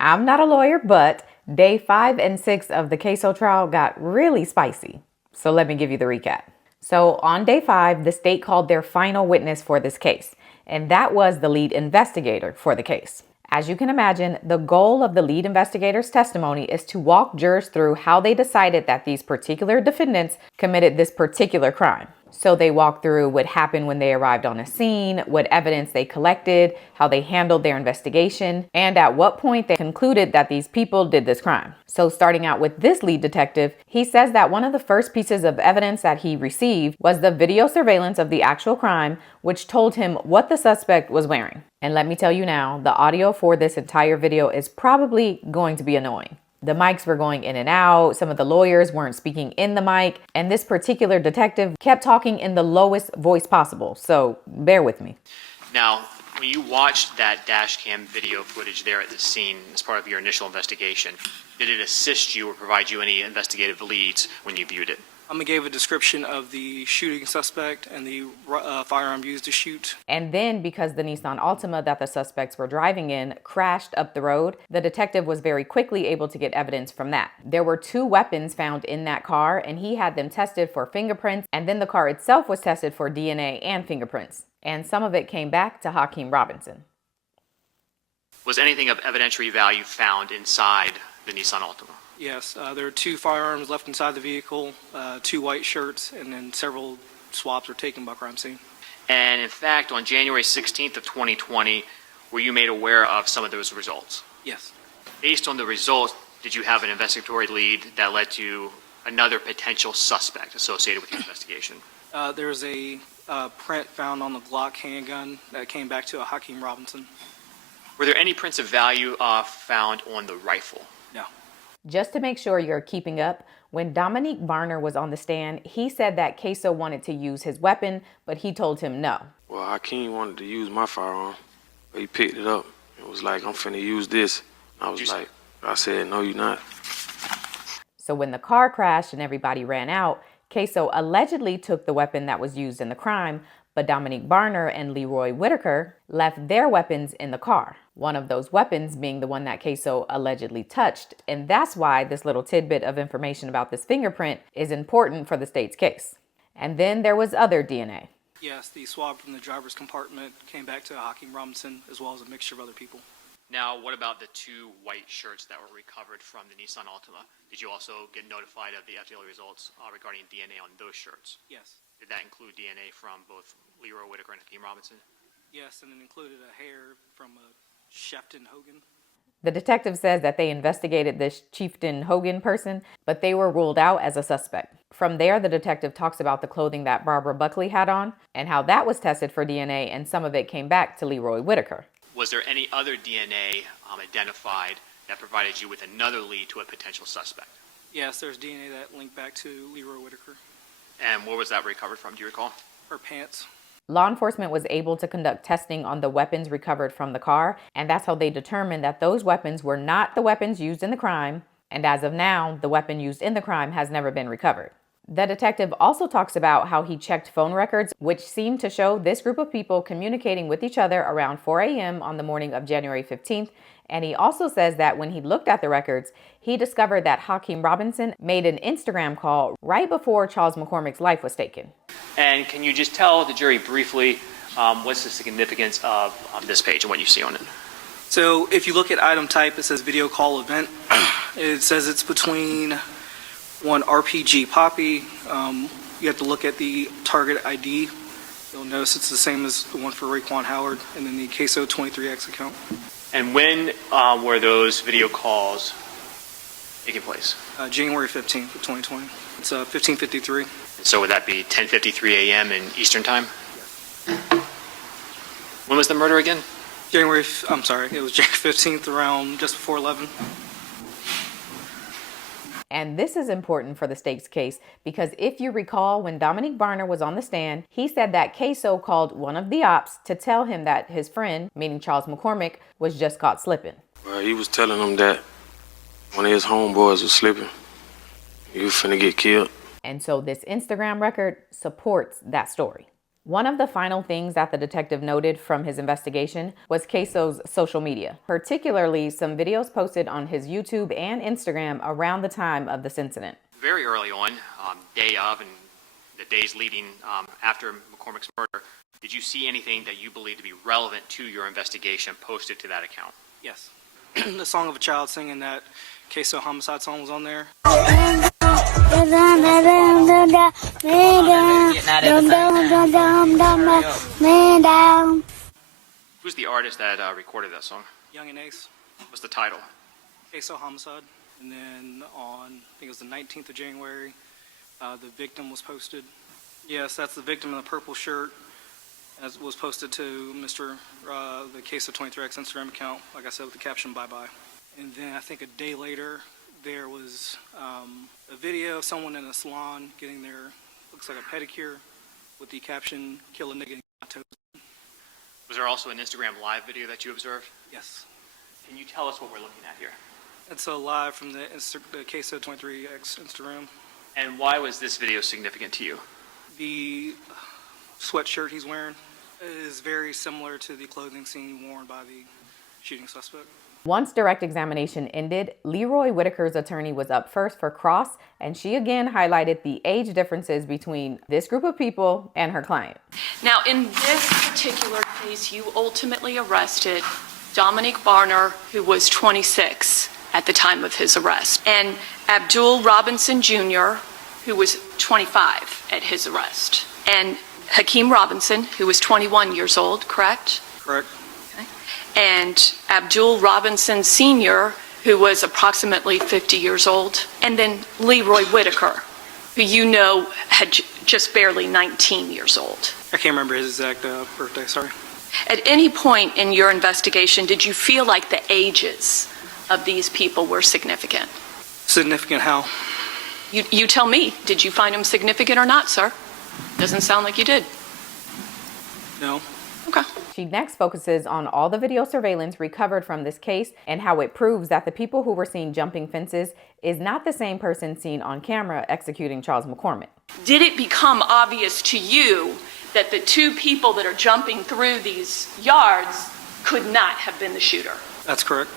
I'm not a lawyer, but day 5 and 6 of the KSoo trial got really spicy. So let me give you the recap. So on day 5, the state called their final witness for this case, and that was the lead investigator for the case. As you can imagine, the goal of the lead investigator's testimony is to walk jurors through how they decided that these particular defendants committed this particular crime. So they walk through what happened when they arrived on a scene, what evidence they collected, how they handled their investigation, and at what point they concluded that these people did this crime. So starting out with this lead detective, he says that one of the first pieces of evidence that he received was the video surveillance of the actual crime, which told him what the suspect was wearing. And let me tell you now, the audio for this entire video is probably going to be annoying. The mics were going in and out, some of the lawyers weren't speaking in the mic, and this particular detective kept talking in the lowest voice possible, so bear with me. Now, when you watched that dash cam video footage there at the scene as part of your initial investigation, did it assist you or provide you any investigative leads when you viewed it? Gave a description of the shooting suspect and the firearm used to shoot. And then because the Nissan Altima that the suspects were driving in crashed up the road, the detective was very quickly able to get evidence from that. There were 2 weapons found in that car, and he had them tested for fingerprints, and then the car itself was tested for DNA and fingerprints. And some of it came back to Hakeem Robinson. Was anything of evidentiary value found inside the Nissan Altima? Yes, there are 2 firearms left inside the vehicle, 2 white shirts, and then several swabs were taken by crime scene. And in fact, on January 16th of 2020, were you made aware of some of those results? Yes. Based on the results, did you have an investigatory lead that led to another potential suspect associated with your investigation? There was a print found on the Glock handgun that came back to a Hakeem Robinson. Were there any prints of value found on the rifle? No. Just to make sure you're keeping up, when Dominique Varner was on the stand, he said that KSoo wanted to use his weapon, but he told him no. Well, Hakeem wanted to use my firearm, but he picked it up. It was like, I'm finna use this. I said, no, you're not. So when the car crashed and everybody ran out, KSoo allegedly took the weapon that was used in the crime, but Dominique Varner and Leroy Whitaker left their weapons in the car. One of those weapons being the one that KSoo allegedly touched. And that's why this little tidbit of information about this fingerprint is important for the state's case. And then there was other DNA. Yes, the swab from the driver's compartment came back to Hakeem Robinson, as well as a mixture of other people. Now, what about the 2 white shirts that were recovered from the Nissan Altima? Did you also get notified of the FDL results regarding DNA on those shirts? Yes. Did that include DNA from both Leroy Whitaker and Hakeem Robinson? Yes, and it included a hair from Shefton Hogan. The detective says that they investigated this Chieftain Hogan person, but they were ruled out as a suspect. From there, the detective talks about the clothing that Barbara Buckley had on and how that was tested for DNA, and some of it came back to Leroy Whitaker. Was there any other DNA identified that provided you with another lead to a potential suspect? Yes, there's DNA that linked back to Leroy Whitaker. And where was that recovered from, do you recall? Her pants. Law enforcement was able to conduct testing on the weapons recovered from the car, and that's how they determined that those weapons were not the weapons used in the crime, and as of now, the weapon used in the crime has never been recovered. The detective also talks about how he checked phone records, which seemed to show this group of people communicating with each other around 4 a.m. on the morning of January 15th. And he also says that when he looked at the records, he discovered that Hakeem Robinson made an Instagram call right before Charles McCormick's life was taken. And can you just tell the jury briefly what's the significance of this page and what you see on it? So if you look at item type, it says video call event. It says it's between one RPG Poppy. You have to look at the target ID. You'll notice it's the same as the one for Raekwon Howard, and then the KSoo 23X account. And when were those video calls taking place? January 15th of 2020. It's 15:53. So would that be 10:53 a.m. in Eastern Time? When was the murder again? It was January 15th around just before 11. And this is important for the state's case because if you recall, when Dominique Varner was on the stand, he said that KSoo called one of the ops to tell him that his friend, meaning Charles McCormick, was just caught slipping. Well, he was telling him that one of his homeboys was slipping. He was finna get killed. And so this Instagram record supports that story. One of the final things that the detective noted from his investigation was KSoo's social media, particularly some videos posted on his YouTube and Instagram around the time of this incident. Very early on, day of and the days leading after McCormick's murder, did you see anything that you believe to be relevant to your investigation posted to that account? Yes. The Song of a Child singing that KSoo homicide song was on there. Who's the artist that recorded that song? Young and Ace. What's the title? KSoo homicide. And then on, I think it was the 19th of January, the victim was posted. Yes, that's the victim in the purple shirt. As was posted to the KSoo 23X Instagram account, like I said, with the caption "Bye-bye." And then I think a day later, there was a video of someone in a salon getting their, looks like a pedicure, with the caption "Kill a nigga in my toes." Was there also an Instagram live video that you observed? Yes. Can you tell us what we're looking at here? It's a live from the KSoo 23X Instagram. And why was this video significant to you? The sweatshirt he's wearing is very similar to the clothing seen worn by the shooting suspect. Once direct examination ended, Leroy Whitaker's attorney was up first for cross, and she again highlighted the age differences between this group of people and her client. Now, in this particular case, you ultimately arrested Dominique Barner, who was 26 at the time of his arrest, and Abdul Robinson Jr., who was 25 at his arrest, and Hakeem Robinson, who was 21 years old, correct? Correct. Okay. And Abdul Robinson Sr., who was approximately 50 years old, and then Leroy Whitaker, who you know had just barely 19 years old. I can't remember his exact birthday, sorry. At any point in your investigation, did you feel like the ages of these people were significant? Significant how? You tell me. Did you find them significant or not, sir? Doesn't sound like you did. No. Okay. She next focuses on all the video surveillance recovered from this case and how it proves that the people who were seen jumping fences is not the same person seen on camera executing Charles McCormick. Did it become obvious to you that the two people that are jumping through these yards could not have been the shooter? That's correct.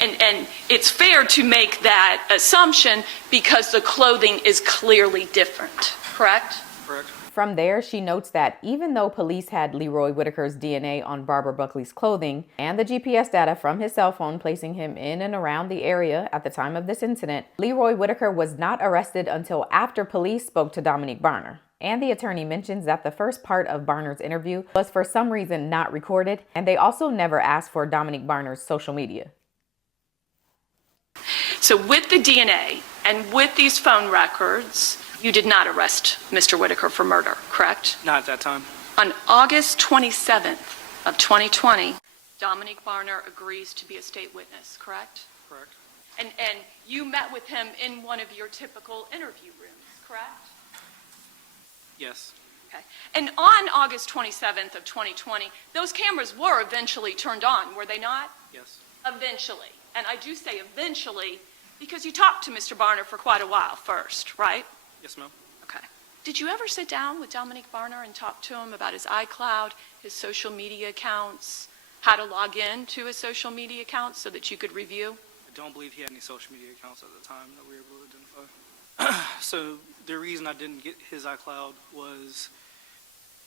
Okay. And it's fair to make that assumption because the clothing is clearly different, correct? Correct. From there, she notes that even though police had Leroy Whitaker's DNA on Barbara Buckley's clothing and the GPS data from his cell phone placing him in and around the area at the time of this incident, Leroy Whitaker was not arrested until after police spoke to Dominique Barner. And the attorney mentions that the first part of Barner's interview was for some reason not recorded, and they also never asked for Dominique Barner's social media. So with the DNA and with these phone records, you did not arrest Mr. Whitaker for murder, correct? Not at that time. On August 27th of 2020, Dominique Barner agrees to be a state witness, correct? Correct. And you met with him in one of your typical interview rooms, correct? Yes. Okay. And on August 27th of 2020, those cameras were eventually turned on, were they not? Yes. Eventually. And I do say eventually because you talked to Mr. Barner for quite a while first, right? Yes, ma'am. Okay. Did you ever sit down with Dominique Barner and talk to him about his iCloud, his social media accounts, how to log in to his social media accounts so that you could review? I don't believe he had any social media accounts at the time that we were able to identify. So the reason I didn't get his iCloud was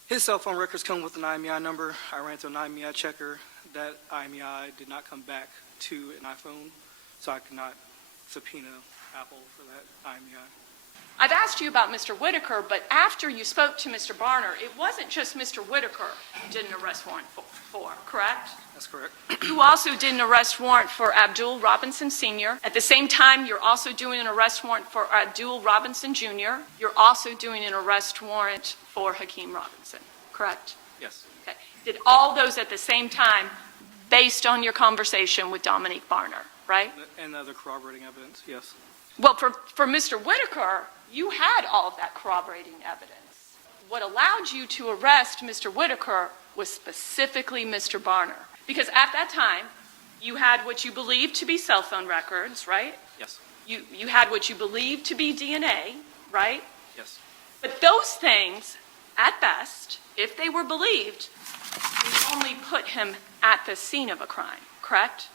his cell phone records come with an IMEI number. I ran through an IMEI checker. That IMEI did not come back to an iPhone, so I could not subpoena Apple for that IMEI. I've asked you about Mr. Whitaker, but after you spoke to Mr. Barner, it wasn't just Mr. Whitaker you did an arrest warrant for, correct? That's correct. You also did an arrest warrant for Abdul Robinson Sr. At the same time, you're also doing an arrest warrant for Abdul Robinson Jr. You're also doing an arrest warrant for Hakeem Robinson, correct? Yes. Okay. Did all those at the same time based on your conversation with Dominique Barner, right? And other corroborating evidence, yes. Well, for Mr. Whitaker, you had all of that corroborating evidence. What allowed you to arrest Mr. Whitaker was specifically Mr. Barner. Because at that time, you had what you believed to be cell phone records, right? Yes. You had what you believed to be DNA, right? Yes. But those things at best, if they were believed, would only put him at the scene of a crime, correct?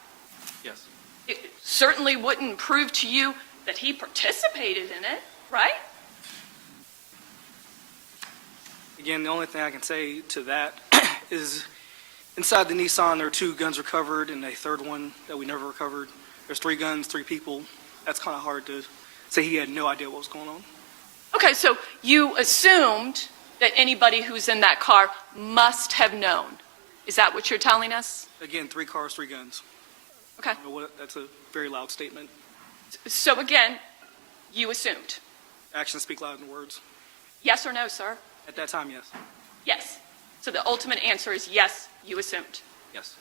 Yes. It certainly wouldn't prove to you that he participated in it, right? Again, the only thing I can say to that is inside the Nissan, there are 2 guns recovered and a third one that we never recovered. There's 3 guns, 3 people. That's kind of hard to say he had no idea what was going on. Okay, so you assumed that anybody who's in that car must have known. Is that what you're telling us? Again, 3 cars, 3 guns. Okay. I don't know that's a very loud statement. So again, you assumed. Actions speak louder than words. Yes or no, sir? At that time, yes. Yes. So the ultimate answer is yes, you assumed. Yes.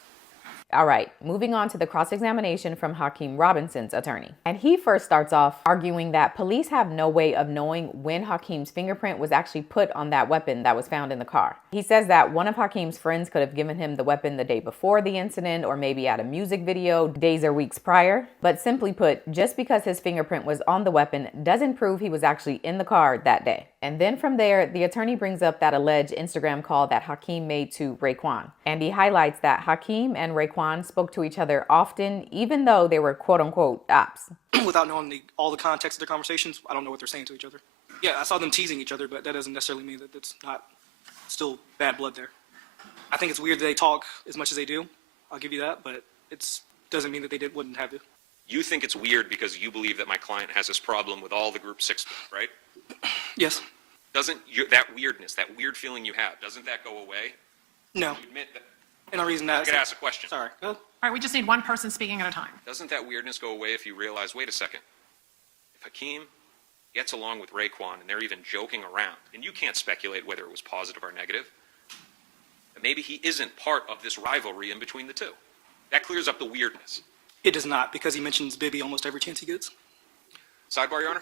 All right, moving on to the cross-examination from Hakeem Robinson's attorney. And he first starts off arguing that police have no way of knowing when Hakeem's fingerprint was actually put on that weapon that was found in the car. He says that one of Hakeem's friends could have given him the weapon the day before the incident or maybe at a music video days or weeks prior. But simply put, just because his fingerprint was on the weapon doesn't prove he was actually in the car that day. And then from there, the attorney brings up that alleged Instagram call that Hakeem made to Raekwon. And he highlights that Hakeem and Raekwon spoke to each other often, even though they were quote-unquote ops. Without knowing all the context of their conversations, I don't know what they're saying to each other. Yeah, I saw them teasing each other, but that doesn't necessarily mean that it's not still bad blood there. I think it's weird that they talk as much as they do. I'll give you that, but it doesn't mean that they wouldn't have to. You think it's weird because you believe that my client has this problem with all the Group 6 stuff, right? Yes. Doesn't that weirdness, that weird feeling you have, doesn't that go away? No. You admit that. And the reason that I could ask a question. Sorry. Go ahead. All right, we just need one person speaking at a time. Doesn't that weirdness go away if you realize, wait a second, if Hakeem gets along with Raekwon and they're even joking around, and you can't speculate whether it was positive or negative, but maybe he isn't part of this rivalry in between the two. That clears up the weirdness. It does not, because he mentions Bibby almost every chance he gets. Sidebar, Your Honor?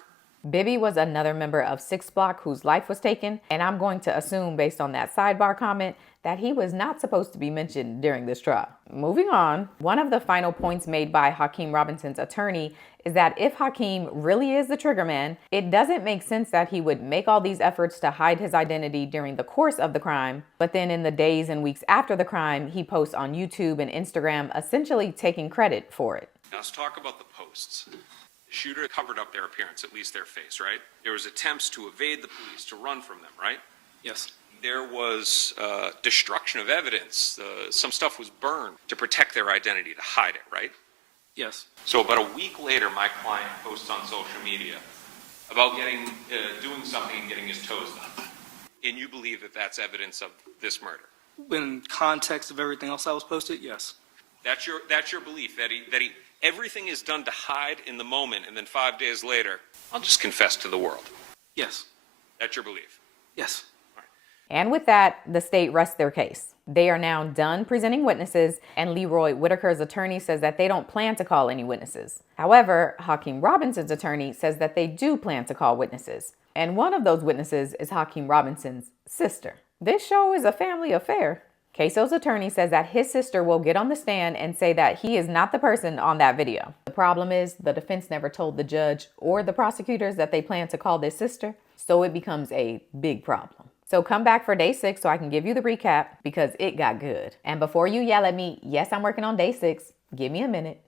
Bibby was another member of 6 Block whose life was taken, and I'm going to assume based on that sidebar comment that he was not supposed to be mentioned during this trial. Moving on, one of the final points made by Hakeem Robinson's attorney is that if Hakeem really is the trigger man, it doesn't make sense that he would make all these efforts to hide his identity during the course of the crime, but then in the days and weeks after the crime, he posts on YouTube and Instagram essentially taking credit for it. Now let's talk about the posts. The shooter covered up their appearance, at least their face, right? There was attempts to evade the police, to run from them, right? Yes. There was destruction of evidence. Some stuff was burned to protect their identity, to hide it, right? Yes. So about a week later, my client posts on social media about doing something and getting his toes done. And you believe that that's evidence of this murder? In context of everything else that was posted, yes. That's your belief, that he everything is done to hide in the moment, and then 5 days later, I'll just confess to the world. Yes. That's your belief? Yes. And with that, the state rests their case. They are now done presenting witnesses, and Leroy Whitaker's attorney says that they don't plan to call any witnesses. However, Hakeem Robinson's attorney says that they do plan to call witnesses. And one of those witnesses is Hakeem Robinson's sister. This show is a family affair. KSoo's attorney says that his sister will get on the stand and say that he is not the person on that video. The problem is the defense never told the judge or the prosecutors that they plan to call this sister, so it becomes a big problem. So come back for day 6 so I can give you the recap because it got good. And before you yell at me, yes, I'm working on day 6. Give me a minute.